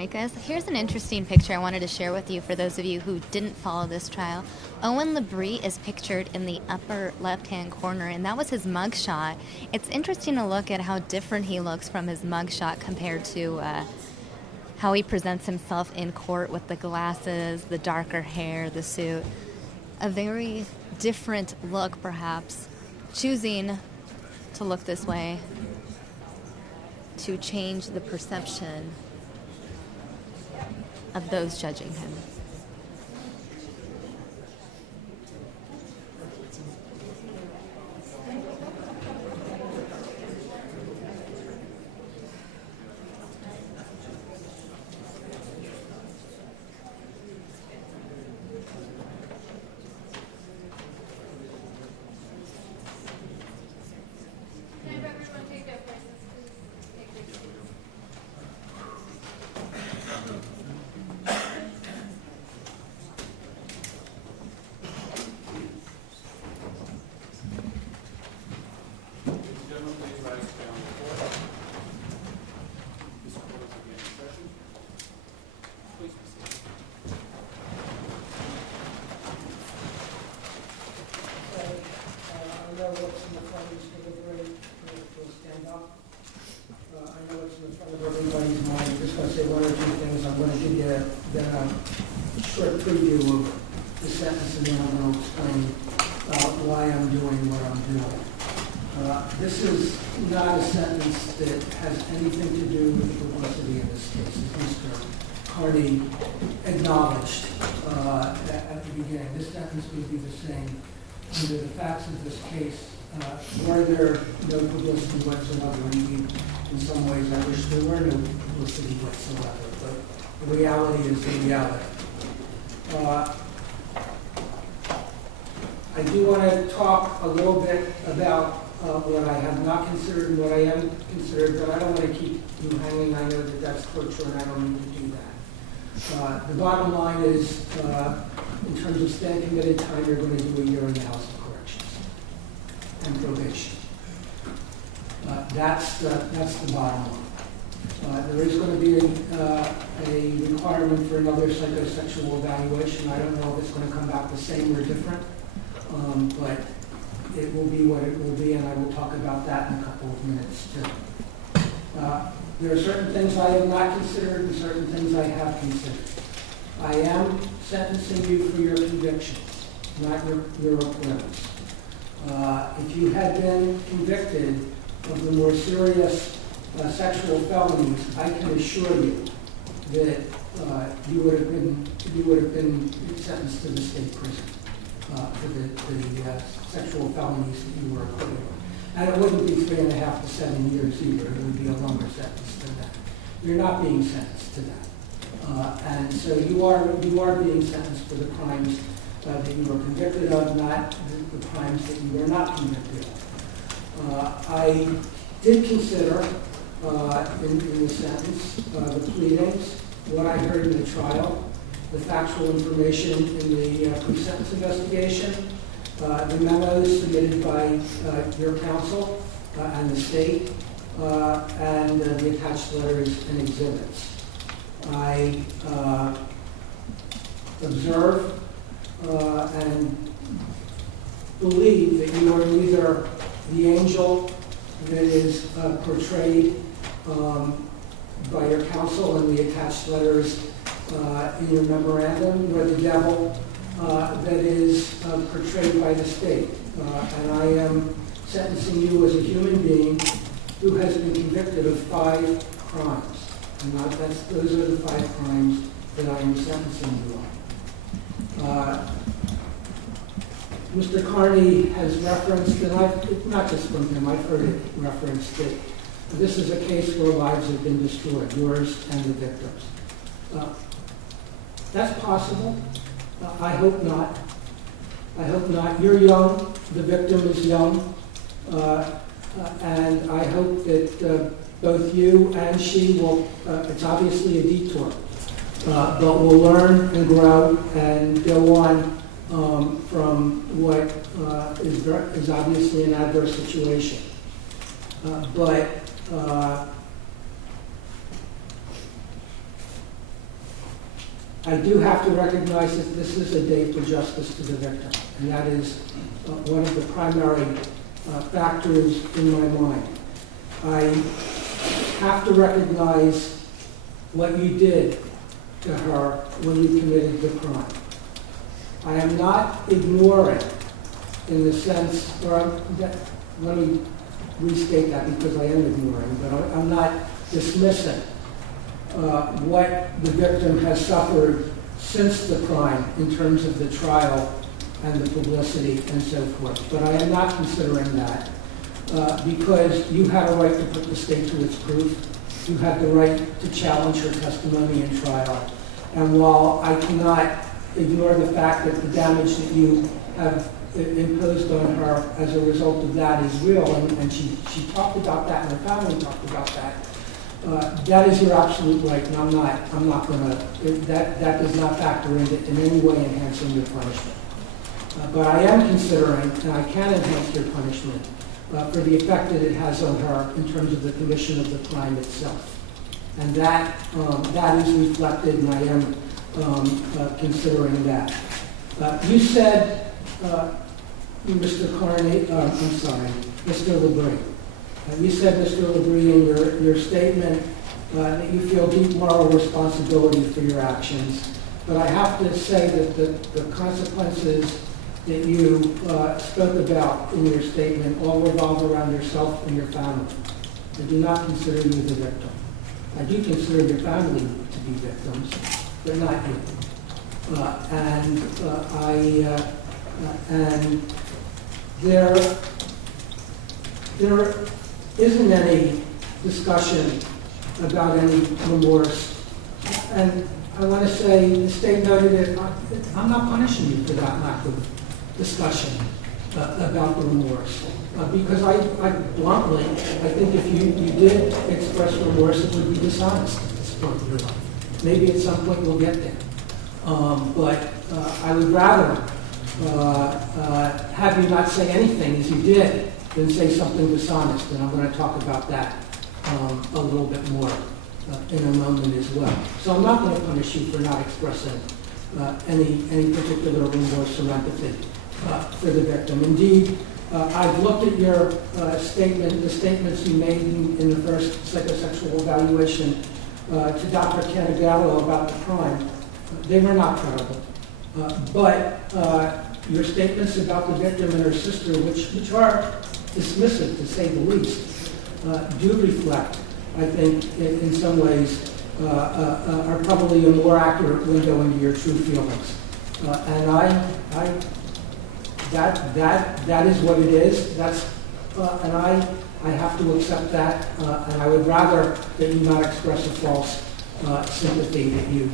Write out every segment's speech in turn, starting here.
Marekas. Here's an interesting picture I wanted to share with you for those of you who didn't follow this trial. Owen Labrie is pictured in the upper left-hand corner, and that was his mugshot. It's interesting to look at how different he looks from his mugshot compared to how he presents himself in court with the glasses, the darker hair, the suit. A very different look, perhaps, choosing to look this way to change the perception of those judging him. This is not a sentence that has anything to do with the publicity in this case, as Mr. Carney acknowledged at the beginning. This sentence would be the same under the facts of this case. Were there no publicity whatsoever? Indeed, in some ways, I wish there were no publicity whatsoever, but the reality is the reality. I do want to talk a little bit about what I have not considered and what I am considered, but I don't want to keep you hanging. I know that that's torture, and I don't need to do that. The bottom line is, in terms of stand committed time, you're going to do a year in the House of Corrections and probation. That's the bottom line. There is going to be a requirement for another psychosexual evaluation. I don't know if it's going to come back the same or different, but it will be what it will be, and I will talk about that in a couple of minutes too. There are certain things I have not considered and certain things I have considered. I am sentencing you for your convictions, not your acquittals. If you had been convicted of the more serious sexual felonies, I can assure you that you would have been sentenced to the state prison for the sexual felonies that you were acquitted of. And it wouldn't be 3.5 to 7 years either. It would be a longer sentence than that. You're not being sentenced to that. And so you are being sentenced for the crimes that you were convicted of, not the crimes that you were not convicted of. I did consider in the sentence the pleadings, what I heard in the trial, the factual information in the pre-sentence investigation, the memos submitted by your counsel and the state, and the attached letters and exhibits. I observe and believe that you are neither the angel that is portrayed by your counsel in the attached letters in your memorandum, nor the devil that is portrayed by the state. And I am sentencing you as a human being who has been convicted of 5 crimes. And those are the 5 crimes that I am sentencing you on. Mr. Carney has referenced, and not just from him, I've heard it referenced, that this is a case where lives have been destroyed, yours and the victims. That's possible. I hope not. I hope not. You're young. The victim is young. And I hope that both you and she will, it's obviously a detour, but will learn and grow and go on from what is obviously an adverse situation. But I do have to recognize that this is a day for justice to the victim, and that is one of the primary factors in my mind. I have to recognize what you did to her when you committed the crime. I am not ignoring in the sense, let me restate that because I am ignoring, but I'm not dismissing what the victim has suffered since the crime in terms of the trial and the publicity and so forth. But I am not considering that because you had a right to put the state to its proof. You had the right to challenge her testimony in trial. And while I cannot ignore the fact that the damage that you have imposed on her as a result of that is real, and she talked about that, and her family talked about that, that is your absolute right, and I'm not going to, that does not factor into in any way enhancing your punishment. But I am considering, and I can enhance your punishment for the effect that it has on her in terms of the commission of the crime itself. And that is reflected, and I am considering that. You said, Mr. Labrie, you said, Mr. Labrie, in your statement that you feel deep moral responsibility for your actions. But I have to say that the consequences that you spoke about in your statement all revolve around yourself and your family. I do not consider you the victim. I do consider your family to be victims, but not you. And there isn't any discussion about any remorse. And I want to say, the state noted it, I'm not punishing you for that lack of discussion about the remorse. Because I bluntly, I think if you did express remorse, it would be dishonest at this point in your life. Maybe at some point we'll get there. But I would rather have you not say anything as you did than say something dishonest. And I'm going to talk about that a little bit more in a moment as well. So I'm not going to punish you for not expressing any particular remorse or empathy for the victim. Indeed, I've looked at your statement, the statements you made in the first psychosexual evaluation to Dr. Canigallo about the crime. They were not credible. But your statements about the victim and her sister, which are dismissive to say the least, do reflect, I think, in some ways, are probably a more accurate window into your true feelings. And that is what it is. And I have to accept that. And I would rather that you not express a false sympathy, that you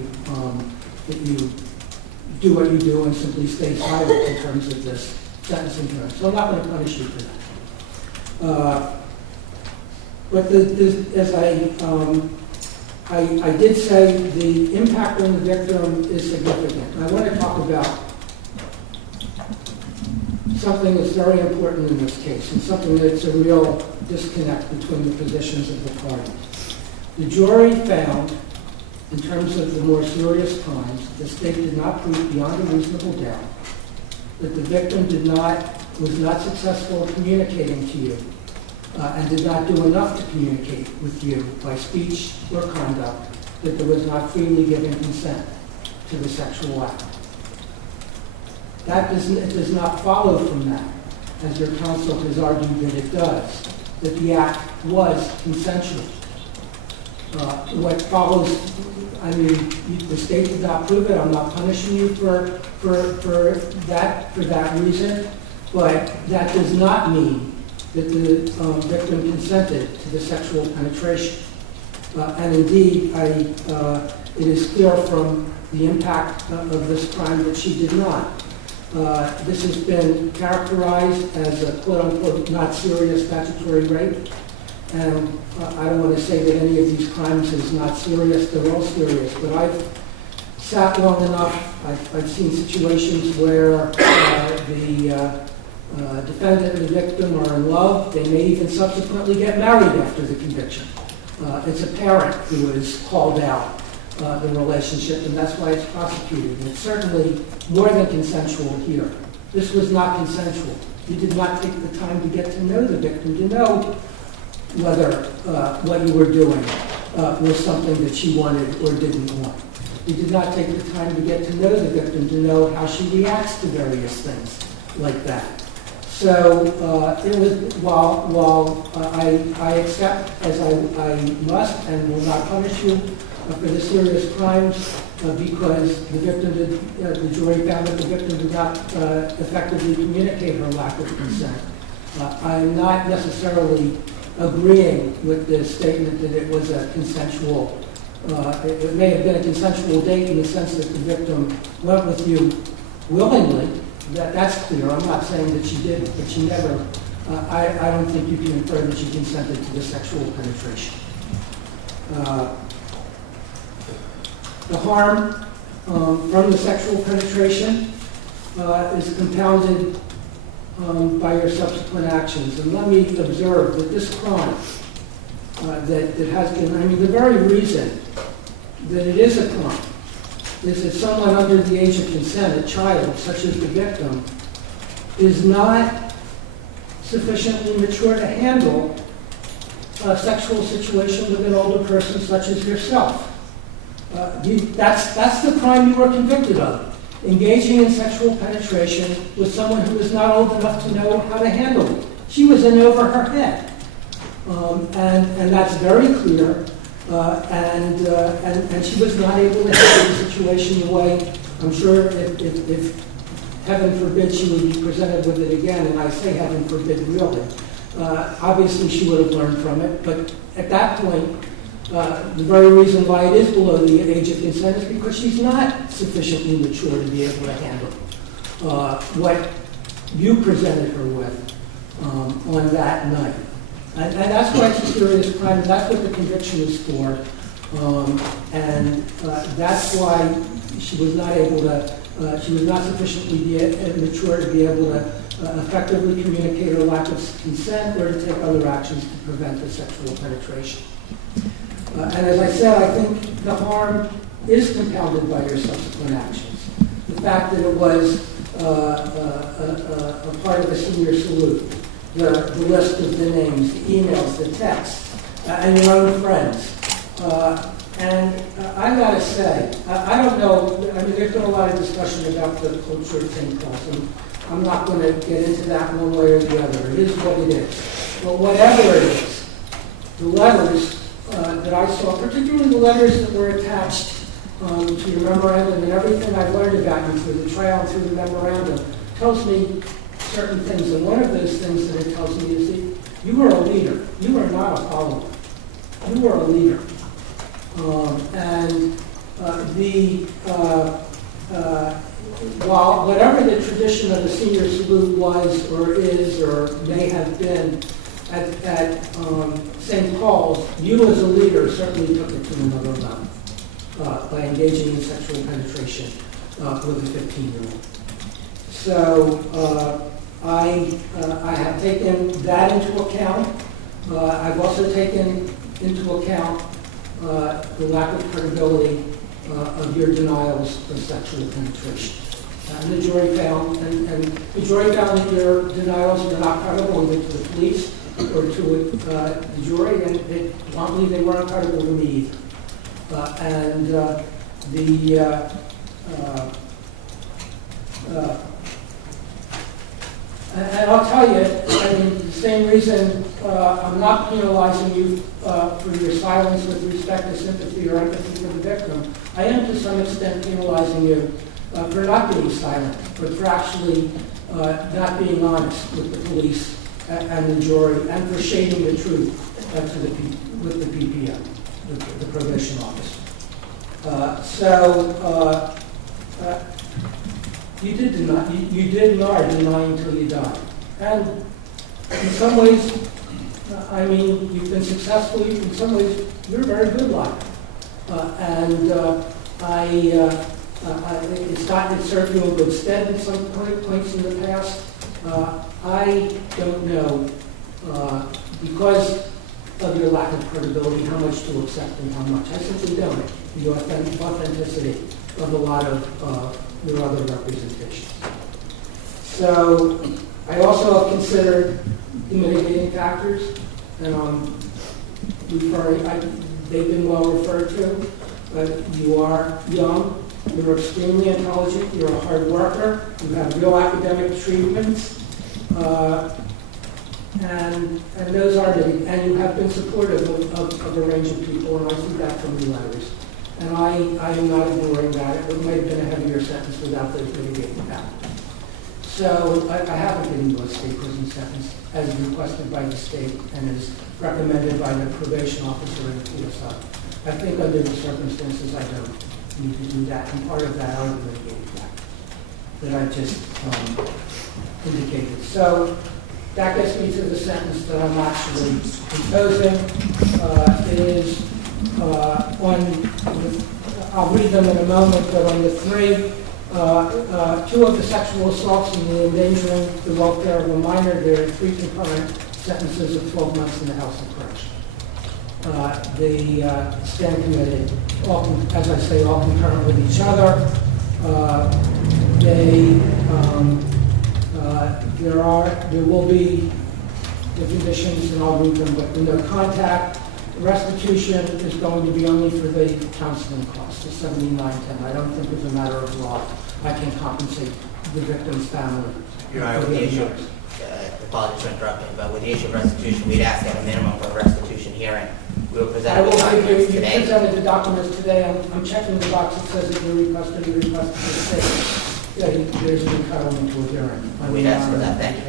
do what you do and simply stay silent in terms of this sentencing hearing. So I'm not going to punish you for that. But as I did say, the impact on the victim is significant. And I want to talk about something that's very important in this case, and something that's a real disconnect between the positions of the parties. The jury found, in terms of the more serious crimes, the state did not prove beyond a reasonable doubt that the victim was not successful in communicating to you and did not do enough to communicate with you by speech or conduct, that there was not freely given consent to the sexual act. It does not follow from that, as your counsel has argued that it does, that the act was consensual. What follows, I mean, the state did not prove it. I'm not punishing you for that reason, but that does not mean that the victim consented to the sexual penetration. And indeed, it is clear from the impact of this crime that she did not. This has been characterized as a quote-unquote not serious statutory rape. And I don't want to say that any of these crimes is not serious. They're all serious. But I've sat long enough. I've seen situations where the defendant and the victim are in love. They may even subsequently get married after the conviction. It's a parent who is called out the relationship, and that's why it's prosecuted. And it's certainly more than consensual here. This was not consensual. You did not take the time to get to know the victim, to know whether what you were doing was something that she wanted or didn't want. You did not take the time to get to know the victim, to know how she reacts to various things like that. So it was, while I accept, as I must and will not punish you for the serious crimes, because the victim the jury found that the victim did not effectively communicate her lack of consent. I'm not necessarily agreeing with the statement that it was a consensual, it may have been a consensual date in the sense that the victim went with you willingly. That's clear. I'm not saying that she did, but she never, I don't think you can infer that she consented to the sexual penetration. The harm from the sexual penetration is compounded by your subsequent actions. And let me observe that this crime that has been, I mean, the very reason that it is a crime is that someone under the age of consent, a child, such as the victim, is not sufficiently mature to handle a sexual situation with an older person such as yourself. That's the crime you were convicted of, engaging in sexual penetration with someone who is not old enough to know how to handle it. She was in over her head. And that's very clear. And she was not able to handle the situation the way, I'm sure if heaven forbid she would be presented with it again, and I say heaven forbid really, obviously she would have learned from it. But at that point, the very reason why it is below the age of consent is because she's not sufficiently mature to be able to handle what you presented her with on that night. And that's why it's a serious crime. That's what the conviction is for. And that's why she was not able to, she was not sufficiently mature to be able to effectively communicate her lack of consent or to take other actions to prevent the sexual penetration. And as I said, I think the harm is compounded by your subsequent actions. The fact that it was a part of a senior salute, the list of the names, the emails, the texts, and your own friends. And I gotta say, I don't know, I mean, there's been a lot of discussion about the culture of St. Paul's, and I'm not going to get into that one way or the other. It is what it is. But whatever it is, the letters that I saw, particularly the letters that were attached to your memorandum and everything I've learned about you through the trial and through the memorandum, tells me certain things. And one of those things that it tells me is that you were a leader. You were not a follower. You were a leader. While whatever the tradition of the senior salute was or is or may have been at St. Paul's, you as a leader certainly took it to another level by engaging in sexual penetration with a 15-year-old. So I have taken that into account. I've also taken into account the lack of credibility of your denials of sexual penetration. And the jury found, that your denials were not credible either to the police or to the jury, and bluntly they weren't credible to me either. And I'll tell you, I mean, the same reason I'm not penalizing you for your silence with respect to sympathy or empathy for the victim. I am to some extent penalizing you for not being silent, but for actually not being honest with the police and the jury, and for shading the truth with the PPO, the probation officer. You did not deny until you died. And in some ways, I mean, you've been successful. In some ways, you're a very good liar. It served you in good stead in some points in the past. I don't know, because of your lack of credibility, how much to accept and how much. I simply don't. the authenticity of a lot of your other representations. So I also have considered the mitigating factors, and they've been well referred to, but you are young, you're extremely intelligent, you're a hard worker, you have real academic achievements, and those are mitigating, and you have been supportive of a range of people, and I see that from the letters. And I am not ignoring that. It may have been a heavier sentence without those mitigating factors. So I haven't given you a state prison sentence as requested by the state and as recommended by the probation officer and the PSI. I think under the circumstances I don't need to do that, and part of that are the mitigating factors that I just indicated. So that gets me to the sentence that I'm actually imposing. It is I'll read them in a moment, but on the three, two of the sexual assaults and the endangering the welfare of a minor, there are 3 concurrent sentences of 12 months in the House of Correction. They stand committed, as I say, all concurrent with each other. There will be the conditions, and I'll read them, but the no contact. Restitution is going to be only for the counseling costs, the $79.10. I don't think as a matter of law I can compensate the victim's family. Your Honor, with the issue, apologies for interrupting, but with the issue of restitution, we'd ask at a minimum for a restitution hearing. We will present the documents today. You presented the documents today. I'm checking the box that says that you requested the state. Yeah, there's an entitlement to a hearing. We'd ask for that. Thank you.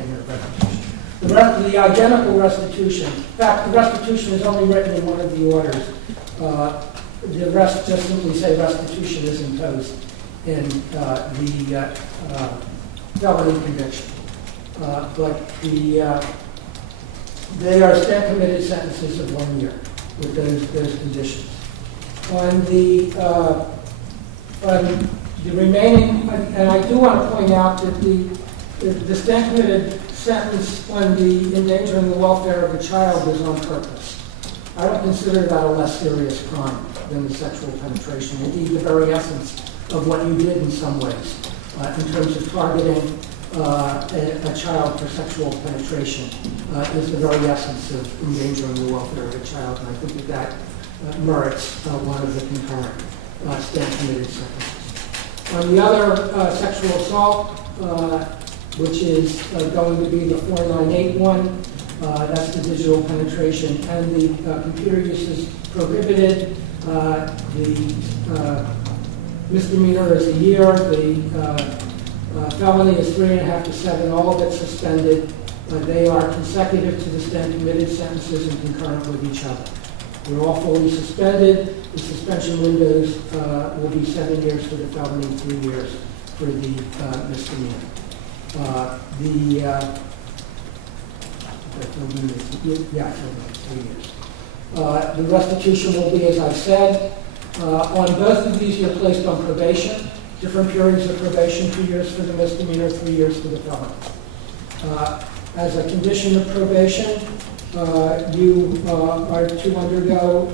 The identical restitution. In fact, the restitution is only written in one of the orders. The rest just simply say restitution is imposed in the felony conviction. But they are stand committed sentences of 1 year with those conditions. On the remaining, and I do want to point out that the stand committed sentence on the endangering the welfare of a child is on purpose. I don't consider that a less serious crime than the sexual penetration. Indeed, the very essence of what you did in some ways, in terms of targeting a child for sexual penetration, is the very essence of endangering the welfare of a child. And I think that merits one of the concurrent stand committed sentences. On the other sexual assault, which is going to be the 4981. That's the digital penetration, and the computer use is prohibited. The misdemeanor is a year. The felony is 3.5 to 7. All of it suspended. They are consecutive to the stand committed sentences and concurrent with each other. They're all fully suspended. The suspension windows will be 7 years for the felony, 3 years for the misdemeanor. The restitution will be, as I've said, on both of these you're placed on probation, different periods of probation, 2 years for the misdemeanor, 3 years for the felony. As a condition of probation, you are to undergo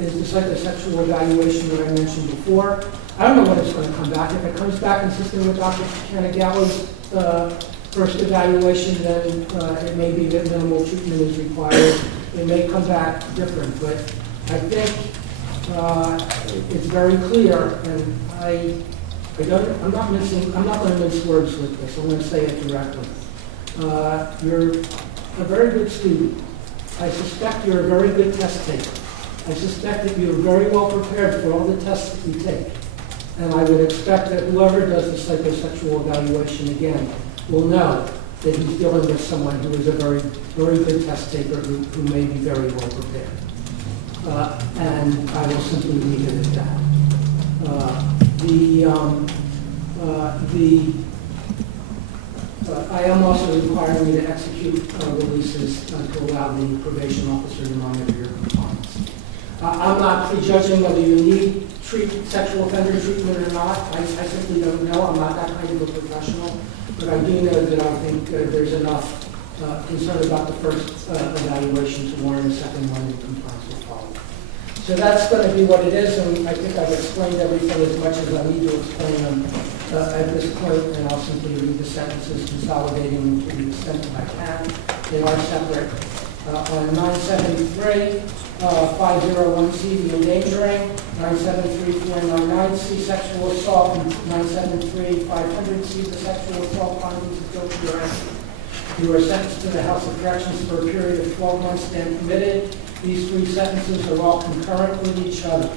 is the psychosexual evaluation that I mentioned before. I don't know when it's going to come back. If it comes back consistent with Dr. Kanagawa's first evaluation, then it may be that minimal treatment is required. It may come back different, but I think it's very clear, and I'm not going to mince words with this. I'm going to say it directly. You're a very good student. I suspect you're a very good test taker. I suspect that you're very well prepared for all the tests that you take. And I would expect that whoever does the psychosexual evaluation again will know that he's dealing with someone who is a very, very good test taker who may be very well prepared. And I will simply leave it at that. I am also requiring you to execute releases to allow the probation officer to monitor your compliance. I'm not prejudging whether you need sexual offender treatment or not. I simply don't know. I'm not that kind of a professional. But I do know that I think there's enough concern about the first evaluation to warrant a second one in compliance with follow. So that's going to be what it is, and I think I've explained everything as much as I need to explain them at this point, and I'll simply read the sentences, consolidating to the extent that I can. They are separate. On 973, 501C, the endangering, 973-499C, sexual assault, and 973-500C, the sexual assault findings of guilty or innocent. You are sentenced to the House of Corrections for a period of 12 months, stand committed. These three sentences are all concurrent with each other.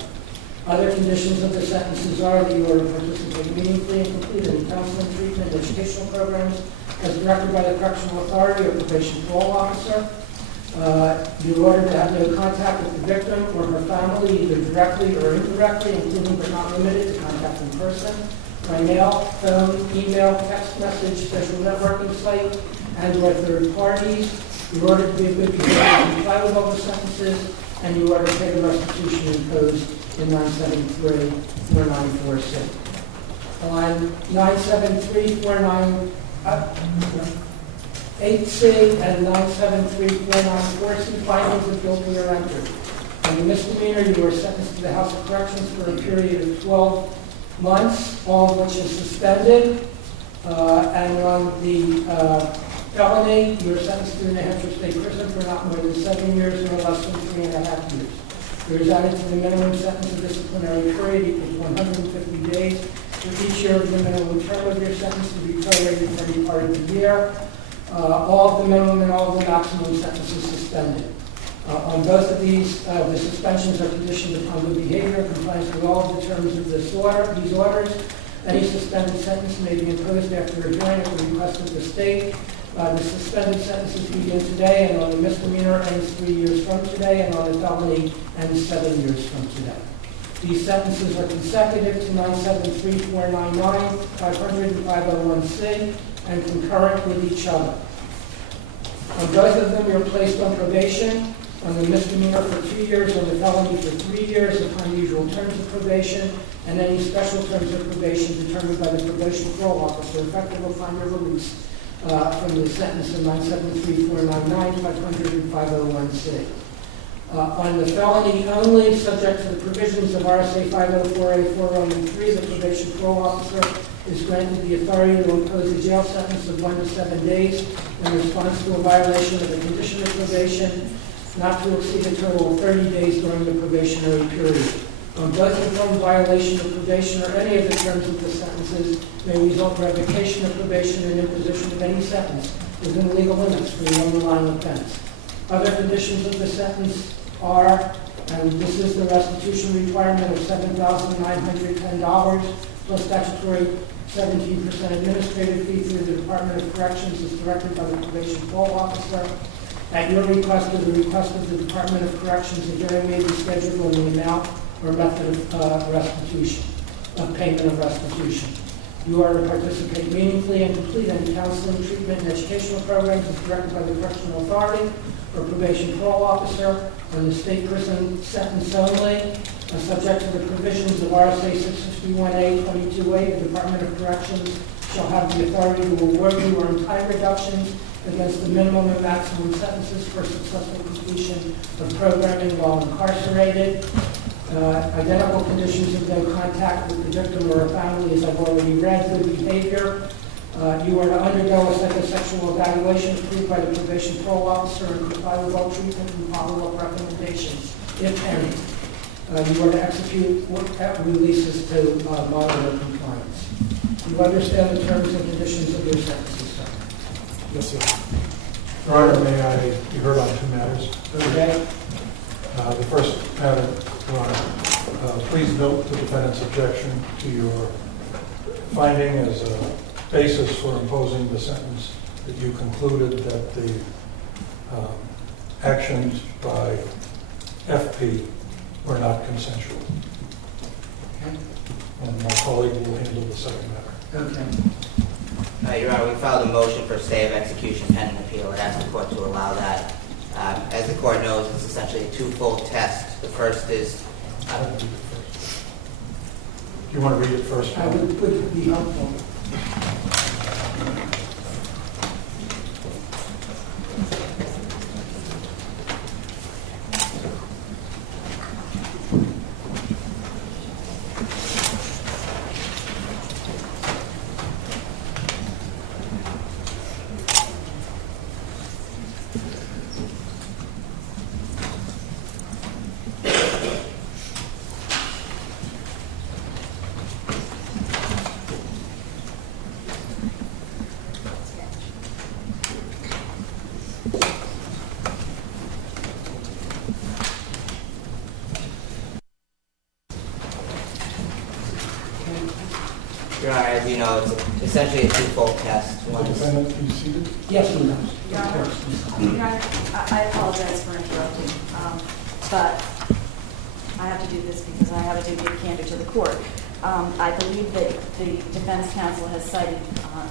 Other conditions of the sentences are that you are to participate meaningfully and completely in counseling, treatment, and educational programs as directed by the correctional authority or probation parole officer. You're ordered to have no contact with the victim or her family, either directly or indirectly, including but not limited to contact in person, by mail, phone, email, text message, social networking site, and or third parties. You're ordered to be a good behavior to comply with all the sentences, and you are to pay the restitution imposed in 973-494C. On 973-498C and 973-494C, findings of guilty are entered. On the misdemeanor, you are sentenced to the House of Corrections for a period of 12 months, all of which is suspended. And on the felony, you are sentenced to the New Hampshire State Prison for not more than 7 years or less than 3.5 years. There is added to the minimum sentence of disciplinary period equals 150 days for each year of the minimum term of your sentence to be prorated for any part of the year. All of the minimum and all of the maximum sentences suspended. On both of these, the suspensions are conditioned upon good behavior, compliance with all of the terms of these orders. Any suspended sentence may be imposed after a hearing at the request of the state. The suspended sentences begin today, and on the misdemeanor ends 3 years from today, and on the felony ends 7 years from today. These sentences are consecutive to 973-499, 500, and 501C, and concurrent with each other. On both of them, you're placed on probation. On the misdemeanor for 2 years, on the felony for 3 years upon the usual terms of probation, and any special terms of probation determined by the probation parole officer effective upon your release from the sentence of 973-499, 500, and 501C. On the felony only, subject to the provisions of RSA 504A4-3, the probation parole officer is granted the authority to impose a jail sentence of 1 to 7 days in response to a violation of a condition of probation, not to exceed a total of 30 days during the probationary period. On both of them, violation of probation or any of the terms of the sentences may result in revocation of probation and imposition of any sentence within legal limits for the underlying offense. Other conditions of the sentence are, and this is the restitution requirement of $7,910 plus statutory 17% administrative fee through the Department of Corrections as directed by the probation parole officer. At your request or the request of the Department of Corrections, a hearing may be scheduled on the amount or method of restitution, of payment of restitution. You are to participate meaningfully and completely in counseling, treatment, and educational programs as directed by the correctional authority or probation parole officer on the state prison sentence only, subject to the provisions of RSA 651A 22A. The Department of Corrections shall have the authority to award you or time reductions against the minimum and maximum sentences for successful completion of programming while incarcerated. Identical conditions of no contact with the victim or a family, as I've already read. Good behavior. You are to undergo a psychosexual evaluation approved by the probation parole officer and comply with all treatment and follow-up recommendations, if any. You are to execute releases to monitor compliance. You understand the terms and conditions of your sentences, sir? Yes, sir. Your Honor, may I be heard on two matters? Okay. The first matter, Your Honor, please note the defendant's objection to your finding as a basis for imposing the sentence that you concluded that the actions by FP were not consensual. Okay. And my colleague will handle the second matter. Okay. Your Honor, we filed a motion for stay of execution pending appeal. It asked the court to allow that. As the court knows, it's essentially a twofold test. The first is... Do you want to read it first? I would be helpful. Your Honor, as you know, it's essentially a twofold test. The One is defendant, please seated. Yes, he does. Your Honor, Your Honor, I apologize for interrupting, but I have to do this because I have a duty of candor to the court. I believe that the defense counsel has cited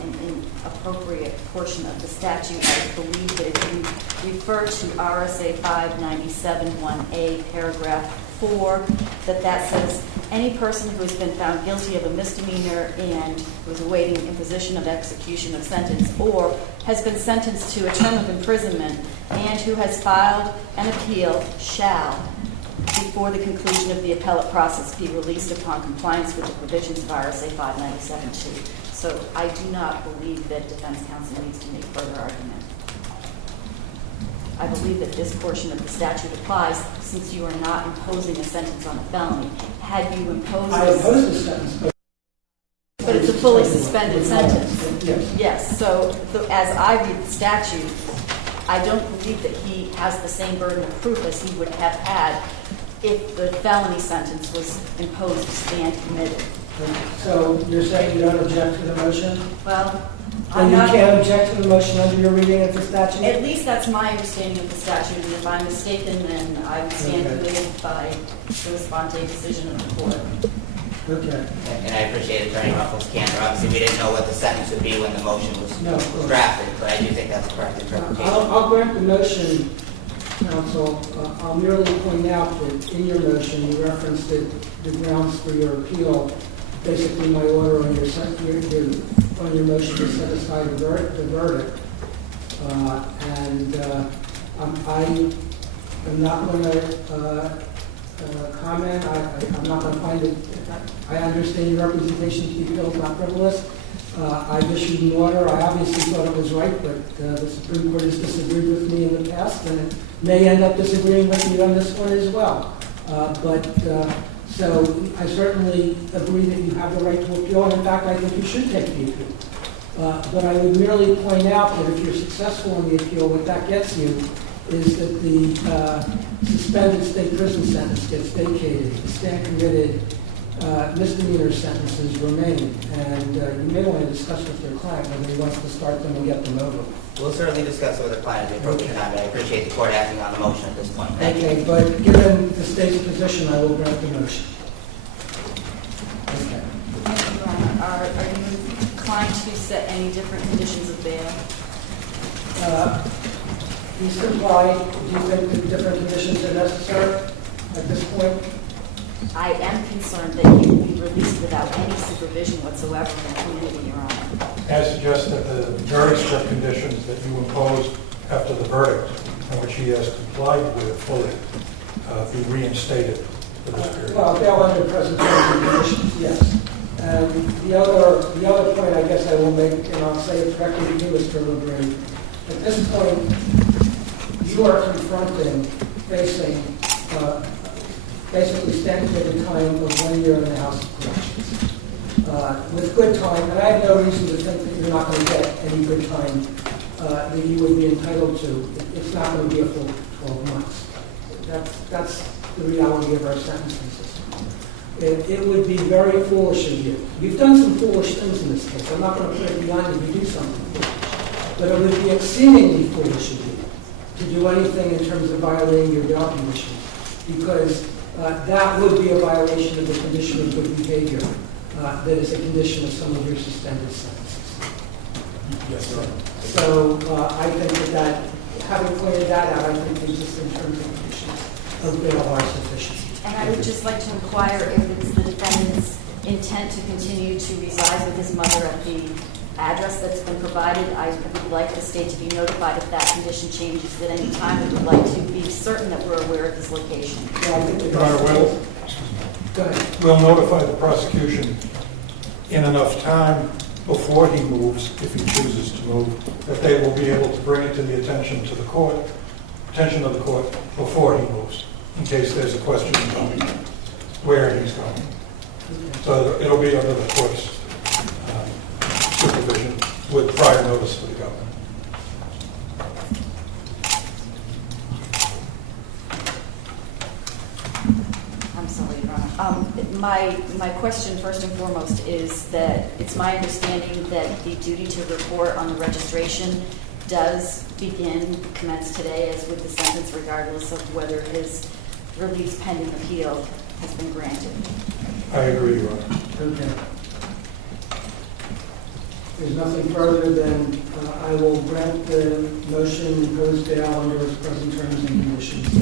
an inappropriate portion of the statute. I believe that if you refer to RSA 597(1)A, paragraph 4, that says any person who has been found guilty of a misdemeanor and who is awaiting imposition of execution of sentence or has been sentenced to a term of imprisonment and who has filed an appeal shall, before the conclusion of the appellate process, be released upon compliance with the provisions of RSA 597(2). So I do not believe that defense counsel needs to make further argument. I believe that this portion of the statute applies since you are not imposing a sentence on a felony. Had you imposed I imposed a sentence, but it's a fully suspended sentence. Yes. Yes, so as I read the statute, I don't believe that he has the same burden of proof as he would have had if the felony sentence was imposed and committed. So you're saying you don't object to the motion? Well, And I'm you not... can't object to the motion under your reading of the statute? At least that's my understanding of the statute, and if I'm mistaken, then I would stand Okay. committed by the sponte decision of the court. Okay. and I appreciate Attorney Ruffles' candor. Obviously, we didn't know what the sentence would be when the motion was No, of course. drafted, but I do think that's a correct interpretation. I'll grant the motion, counsel. I'll merely point out that in your motion, you referenced that the grounds for your appeal, basically my order on your motion to set aside the verdict. I am not going to comment. I'm not going to find it. I understand your representation to the appeal is not frivolous. I've issued an order. I obviously thought it was right, but the Supreme Court has disagreed with me in the past, and it may end up disagreeing with me on this one as well. So I certainly agree that you have the right to appeal, and in fact, I think you should take the appeal. But I would merely point out that if you're successful in the appeal, what that gets you is that the suspended state prison sentence gets vacated. The stand committed misdemeanor sentences remain. And you may want to discuss with your client whether he wants to start them and get them over. We'll certainly discuss it with the client at the appropriate time, but I appreciate the court acting on the motion at this point. Thank you. Okay, but given the state's position, I will grant the motion. Okay. Thank you, Your Honor. Are you inclined to set any different conditions of bail? He's complied. Do you think that different conditions are necessary at this point? I am concerned that he will be released without any supervision whatsoever in the community, Your Honor. I suggest that the very strict conditions that you imposed after the verdict, and which he has complied with fully, be reinstated for this period. Well, bail under present terms and conditions, yes. And the other point I guess I will make, and I'll say it directly to you, Mr. Labrie, at this point, you are confronting, facing, basically standing at the time of 1 year in the House of Corrections. With good time, and I have no reason to think that you're not going to get any good time that you would be entitled to. It's not going to be a full 12 months. That's the reality of our sentencing system. It would be very foolish of you. You've done some foolish things in this case. I'm not going to put it beyond you to do something foolish. But it would be exceedingly foolish of you to do anything in terms of violating your bail conditions, because that would be a violation of the condition of good behavior that is a condition of some of your suspended sentences. Yes, sir. So I think that having pointed that out, I think the existing terms and conditions of bail are sufficient. And I would just like to inquire if it's the defendant's intent to continue to reside with his mother at the address that's been provided. I would like the state to be notified if that condition changes at any time. We would like to be certain that we're aware of his location. Yeah, I think the Your Honor, Go ahead. we'll notify the prosecution in enough time before he moves, if he chooses to move, that they will be able to bring it to the attention of the court before he moves, in case there's a question about where he's going. So it'll be under the court's supervision with prior notice to the government. I'm sorry, Your Honor. My my question first and foremost is that it's my understanding that the duty to report on the registration does commence today as with the sentence, regardless of whether his release pending appeal has been granted. I agree, Your Honor. Okay. There's nothing further than I will grant the motion imposed bail under its present terms and conditions.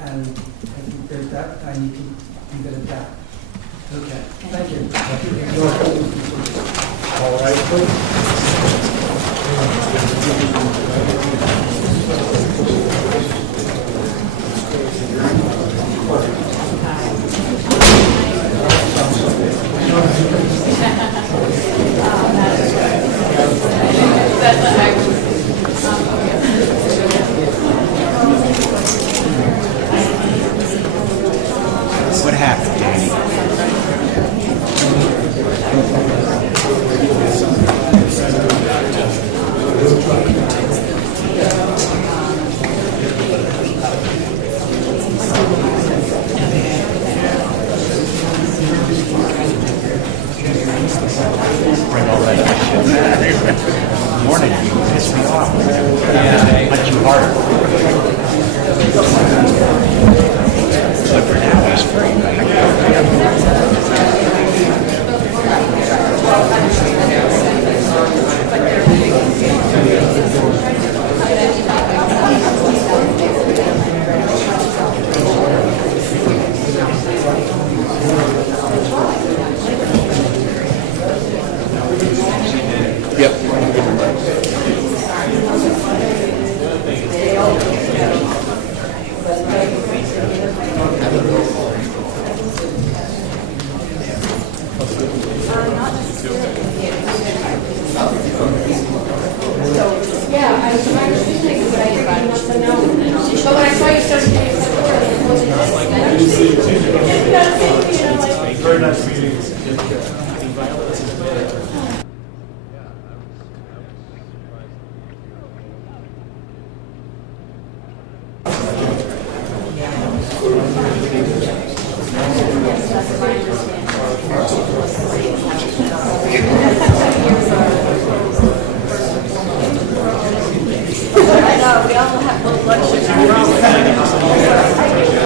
And I think that I need to leave it at that. Okay. Thank you. All right. What happened, Danny? Bring all that shit back. Morning, you pissed me off. Much you harder. But for now, he's free, Very nice meeting. I know, we all have a little